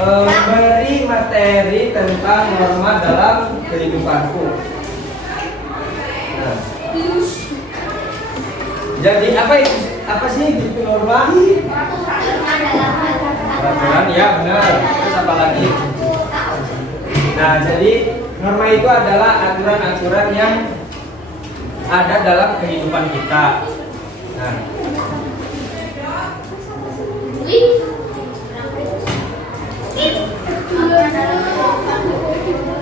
beri materi tentang norma dalam kehidupanku. Nah, jadi apa sih itu norma? Peraturan, ya benar. Terus apa lagi? Nah, jadi norma itu adalah aturan-aturan yang ada dalam kehidupan kita. Nah,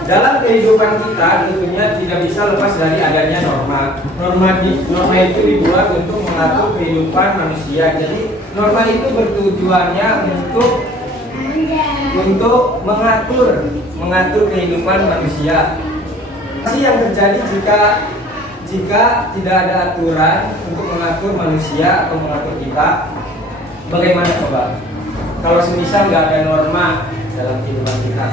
dalam kehidupan kita tentunya tidak bisa lepas dari adanya norma. Norma itu dibuat untuk mengatur kehidupan manusia. Jadi norma itu bertujuannya untuk mengatur kehidupan manusia. Apa sih yang terjadi jika tidak ada aturan untuk mengatur manusia atau mengatur kita? Bagaimana coba? Kalau semisal nggak ada norma dalam kehidupan kita.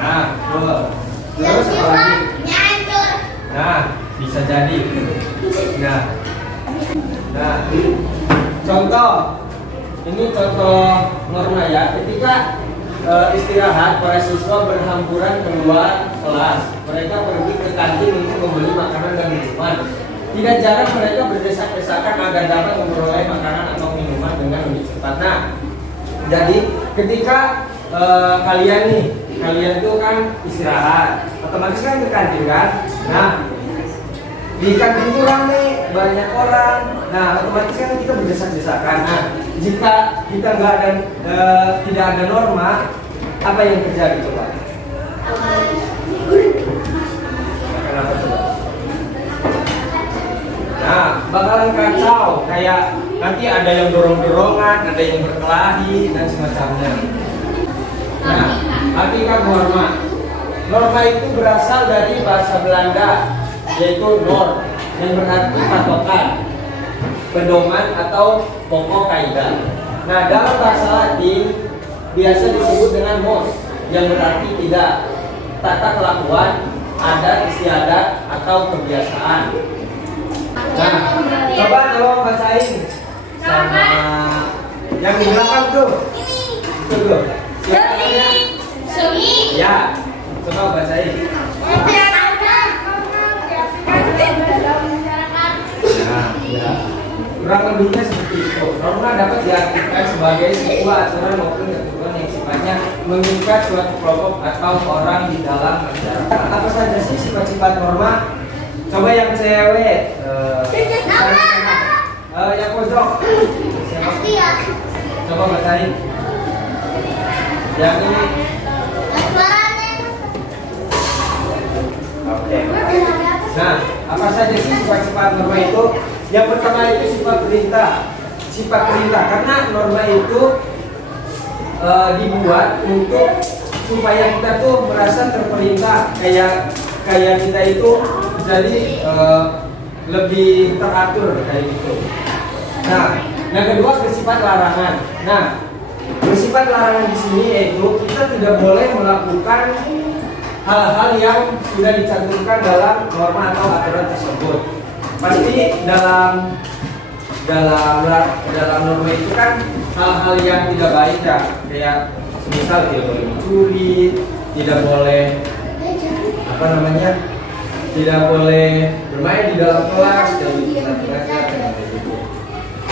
Nah, betul. Terus apa lagi? Nah, bisa jadi. Nah, contoh. Ini contoh norma ya. Ketika istirahat, para siswa berhamburan keluar kelas. Mereka pergi ke kantin untuk membeli makanan dan minuman. Tidak jarang mereka berdesak-desakan agar dapat memperoleh makanan atau minuman dengan lebih cepat. Nah, jadi ketika kalian tuh kan istirahat, otomatis kan ke kantin kan. Nah, di kantin itu ramai, banyak orang. Nah, otomatis kan kita berdesak-desakan. Nah, jika kita tidak ada norma, apa yang terjadi coba? Kenapa coba? Nah, bakalan kacau. Kayak nanti ada yang dorong-dorongan, ada yang berkelahi dan semacamnya. Nah, hakikat norma. Norma itu berasal dari bahasa Belanda, yaitu norm, yang berarti patokan, pedoman atau pokok kaidah. Nah, dalam bahasa Latin biasa disebut dengan mos, yang berarti tidak, tata kelakuan, adat istiadat atau kebiasaan. Nah, coba tolong bacain sama yang di belakang tuh. Itu tuh. Siapa namanya? Ya, coba bacain. Nah, ya. Kurang lebihnya seperti itu. Norma dapat diartikan sebagai sebuah aturan maupun ketentuan yang sifatnya mengikat suatu kelompok atau orang di dalam masyarakat. Apa saja sih sifat-sifat norma? Coba yang cewek. Yang pojok. Coba bacain. Yang ini. Oke. Nah, apa saja sih sifat-sifat norma itu? Yang pertama itu sifat perintah. Sifat perintah karena norma itu dibuat untuk supaya kita tuh merasa terperintah, kayak kita itu jadi lebih teratur kayak gitu. Nah, yang kedua bersifat larangan. Nah, bersifat larangan di sini yaitu kita tidak boleh melakukan hal-hal yang sudah dicantumkan dalam norma atau aturan tersebut. Pasti dalam norma itu kan hal-hal yang tidak baik ya, kayak misal tidak boleh mencuri, tidak boleh tidak boleh bermain di dalam kelas dan gitu.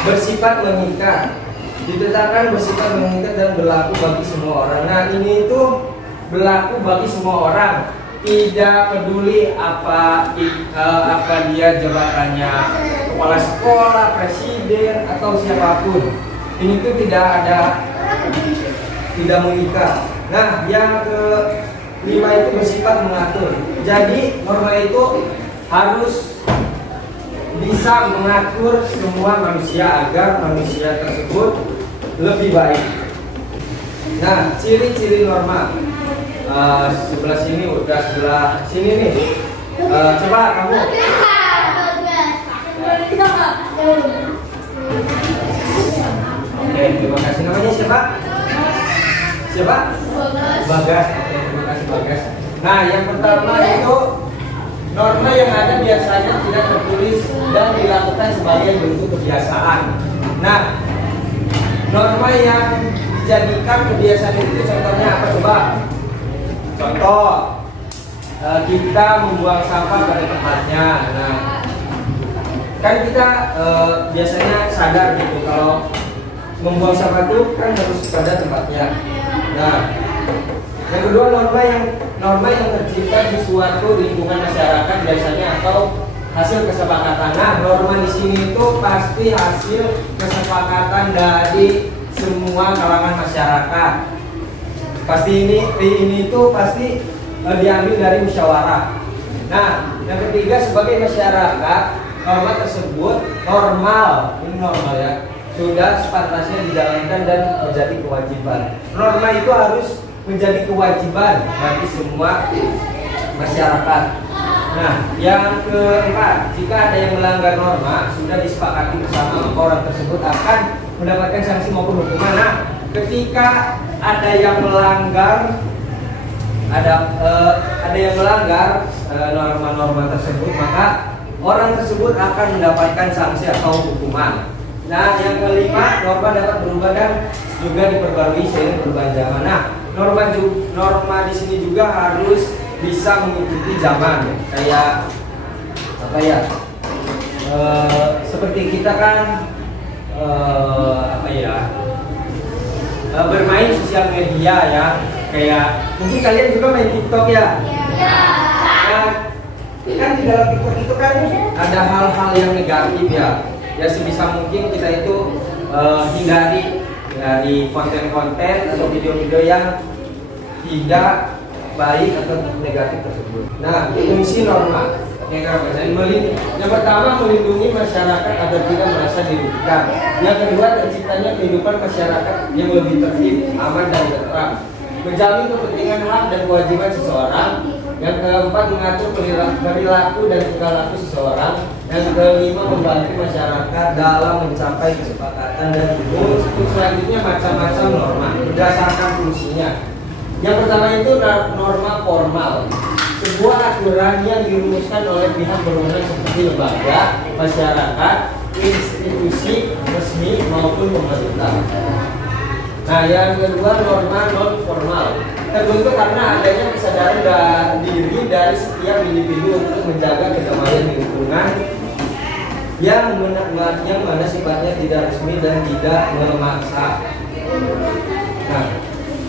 Bersifat mengikat, ditetapkan bersifat mengikat dan berlaku bagi semua orang. Nah, ini itu berlaku bagi semua orang, tidak peduli apa dia jabatannya, kepala sekolah, presiden atau siapapun. Ini tuh tidak mengikat. Nah, yang kelima itu bersifat mengatur. Jadi norma itu harus bisa mengatur semua manusia agar manusia tersebut lebih baik. Nah, ciri-ciri norma. Sebelah sini udah sebelah sini nih. Coba kamu. Oke, terima kasih. Namanya siapa? Bagas. Oke, terima kasih Bagas. Nah, yang pertama itu norma yang ada biasanya tidak tertulis dan dilakukan sebagai bentuk kebiasaan. Nah, norma yang dijadikan kebiasaan itu. Contohnya apa coba? Contoh, kita membuang sampah pada tempatnya. Nah, kan kita biasanya sadar gitu kalau membuang sampah itu kan harus pada tempatnya. Nah, yang kedua norma yang tercipta di suatu lingkungan masyarakat biasanya atau hasil kesepakatan. Nah, norma di sini itu pasti hasil kesepakatan dari semua kalangan masyarakat. Pasti ini tuh pasti diambil dari musyawarah. Nah, yang ketiga sebagai masyarakat, norma tersebut normal, ini normal ya, sudah sepantasnya dijalankan dan menjadi kewajiban. Norma itu harus menjadi kewajiban bagi semua masyarakat. Nah, yang keempat, jika ada yang melanggar norma sudah disepakati bersama, orang tersebut akan mendapatkan sanksi maupun hukuman. Nah, ketika ada yang melanggar norma-norma tersebut, maka orang tersebut akan mendapatkan sanksi atau hukuman. Nah, yang kelima, norma dapat berubah dan juga diperbarui seiring perubahan zaman. Nah, norma di sini juga harus bisa mengikuti zaman. Kayak apa ya? Seperti kita kan bermain sosial media ya. Kayak mungkin kalian juga main TikTok ya. Nah, kan di dalam TikTok itu kan ada hal-hal yang negatif ya. Ya sebisa mungkin kita itu hindari dari konten-konten atau video-video yang tidak baik atau negatif tersebut. Nah, fungsi norma yang pertama melindungi masyarakat agar tidak merasa dirugikan. Yang kedua, terciptanya kehidupan masyarakat yang lebih tertib, aman dan tentram. Menjamin kepentingan hak dan kewajiban seseorang. Yang keempat, mengatur perilaku dan tingkah laku seseorang. Yang kelima, membantu masyarakat dalam mencapai kesepakatan dan untuk selanjutnya macam-macam norma berdasarkan fungsinya. Yang pertama itu norma formal, sebuah aturan yang dirumuskan oleh pihak berwenang seperti lembaga, masyarakat, institusi resmi maupun pemerintah. Nah, yang kedua norma non formal, terbentuk karena adanya kesadaran diri dari setiap individu untuk menjaga kedamaian di lingkungan yang mana sifatnya tidak resmi dan tidak memaksa. Nah,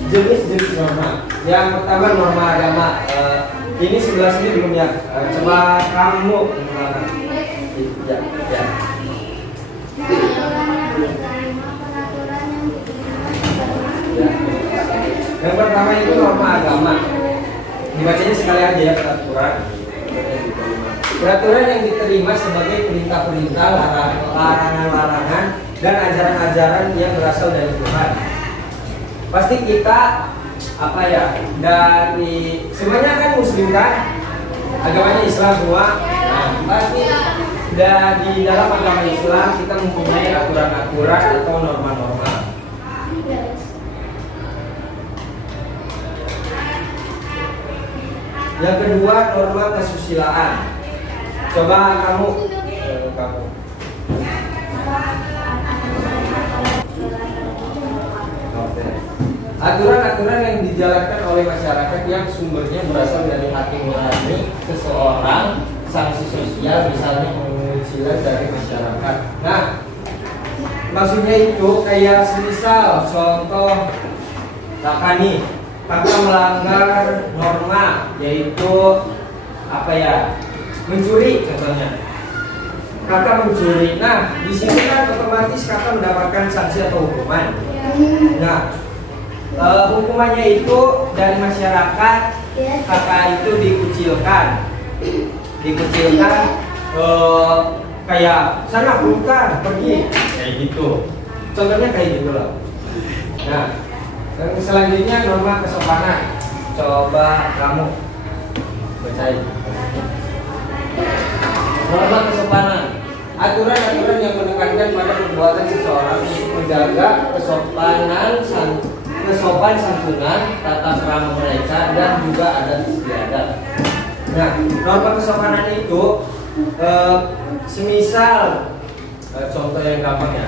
jenis-jenis norma. Yang pertama norma agama. Ini sebelah sini belum ya. Coba kamu ya. Yang pertama itu norma agama. Dibacanya sekali aja ya, peraturan. Peraturan yang diterima sebagai perintah-perintah, larangan-larangan, dan ajaran-ajaran yang berasal dari Tuhan. Pasti kita dari semuanya kan muslim kan, agamanya Islam semua. Nah, pasti di dalam agama Islam kita mempunyai aturan-aturan atau norma-norma. Yang kedua, norma kesusilaan. Coba kamu. Aturan-aturan yang dijalankan oleh masyarakat yang sumbernya berasal dari hati nurani seseorang, sanksi sosial, misalnya pengucilan dari masyarakat. Nah, maksudnya itu kayak semisal contoh kakak melanggar norma, yaitu mencuri contohnya. Kakak mencuri. Nah, di sini kan otomatis kakak mendapatkan sanksi atau hukuman. Nah, hukumannya itu dari masyarakat, kakak itu dikucilkan, kayak sana bukan pergi, kayak gitu. Contohnya kayak gitu loh. Nah, yang selanjutnya norma kesopanan. Coba kamu bacain. Norma kesopanan, aturan-aturan yang menekankan pada perbuatan seseorang untuk menjaga kesopan santunan, tata krama mereka, dan juga adat istiadat. Nah, norma kesopanan itu semisal contoh yang gampang ya,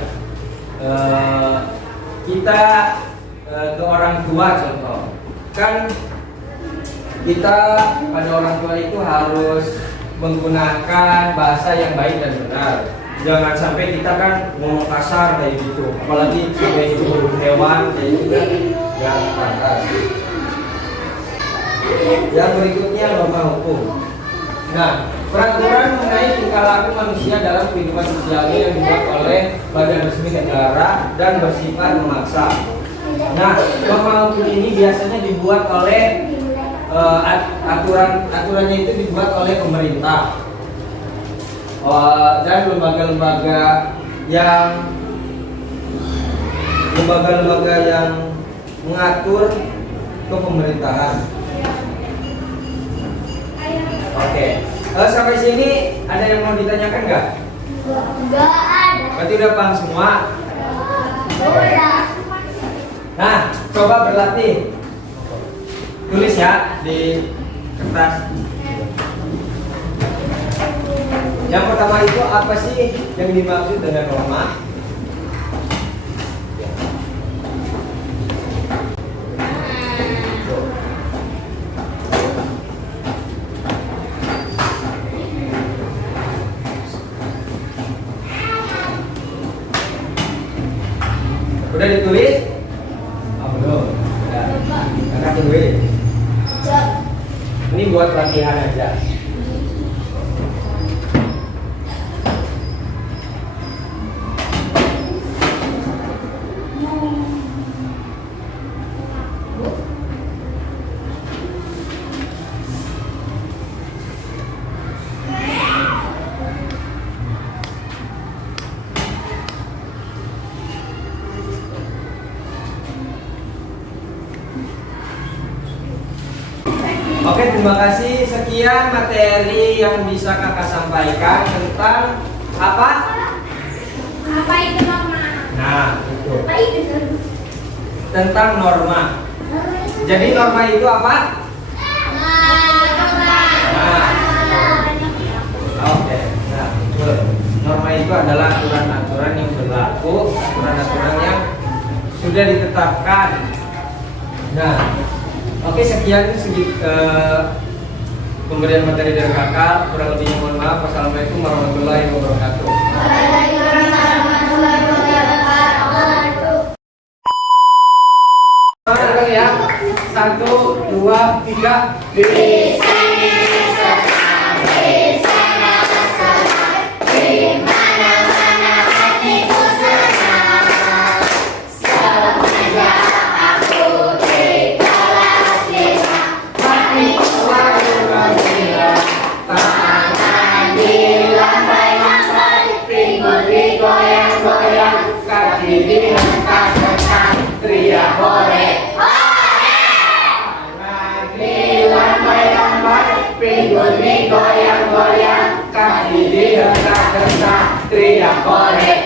kita ke orang tua contoh. Kan kita pada orang tua itu harus menggunakan bahasa yang baik dan benar. Jangan sampai kita kan ngomong kasar kayak gitu. Apalagi kayak itu hewan kayak gitu kan yang pantas. Yang berikutnya norma hukum. Nah, peraturan mengenai tingkah laku manusia dalam kehidupan sosialnya yang dibuat oleh badan resmi negara dan bersifat memaksa. Nah, norma hukum ini biasanya dibuat oleh aturannya itu dibuat oleh pemerintah dan lembaga-lembaga yang mengatur kepemerintahan. Oke, sampai sini ada yang mau ditanyakan nggak? Enggak ada. Berarti udah paham semua. Udah. Nah, coba berlatih. Tulis ya di kertas. Yang pertama itu apa sih yang dimaksud dengan norma? Udah ditulis? Oh, belum. Ya. Karena tulis. Ini buat latihan aja. Oke, terima kasih. Sekian materi yang bisa kakak sampaikan tentang apa? Apa itu norma? Nah, itu Apa itu? tentang norma. Jadi norma itu apa? Nah, oke. Nah, betul. Norma itu adalah aturan-aturan yang berlaku, aturan-aturan yang sudah ditetapkan. Nah, oke, sekian pemberian materi dari kakak. Kurang lebihnya mohon maaf. Wassalamualaikum warahmatullahi wabarakatuh. Ya, 1, 2, 3. Goyang-goyang kaki dihentak-hentak, teriak hore. Lambai-lambai, pinggul goyang-goyang, kaki dihentak-hentak, teriak hore.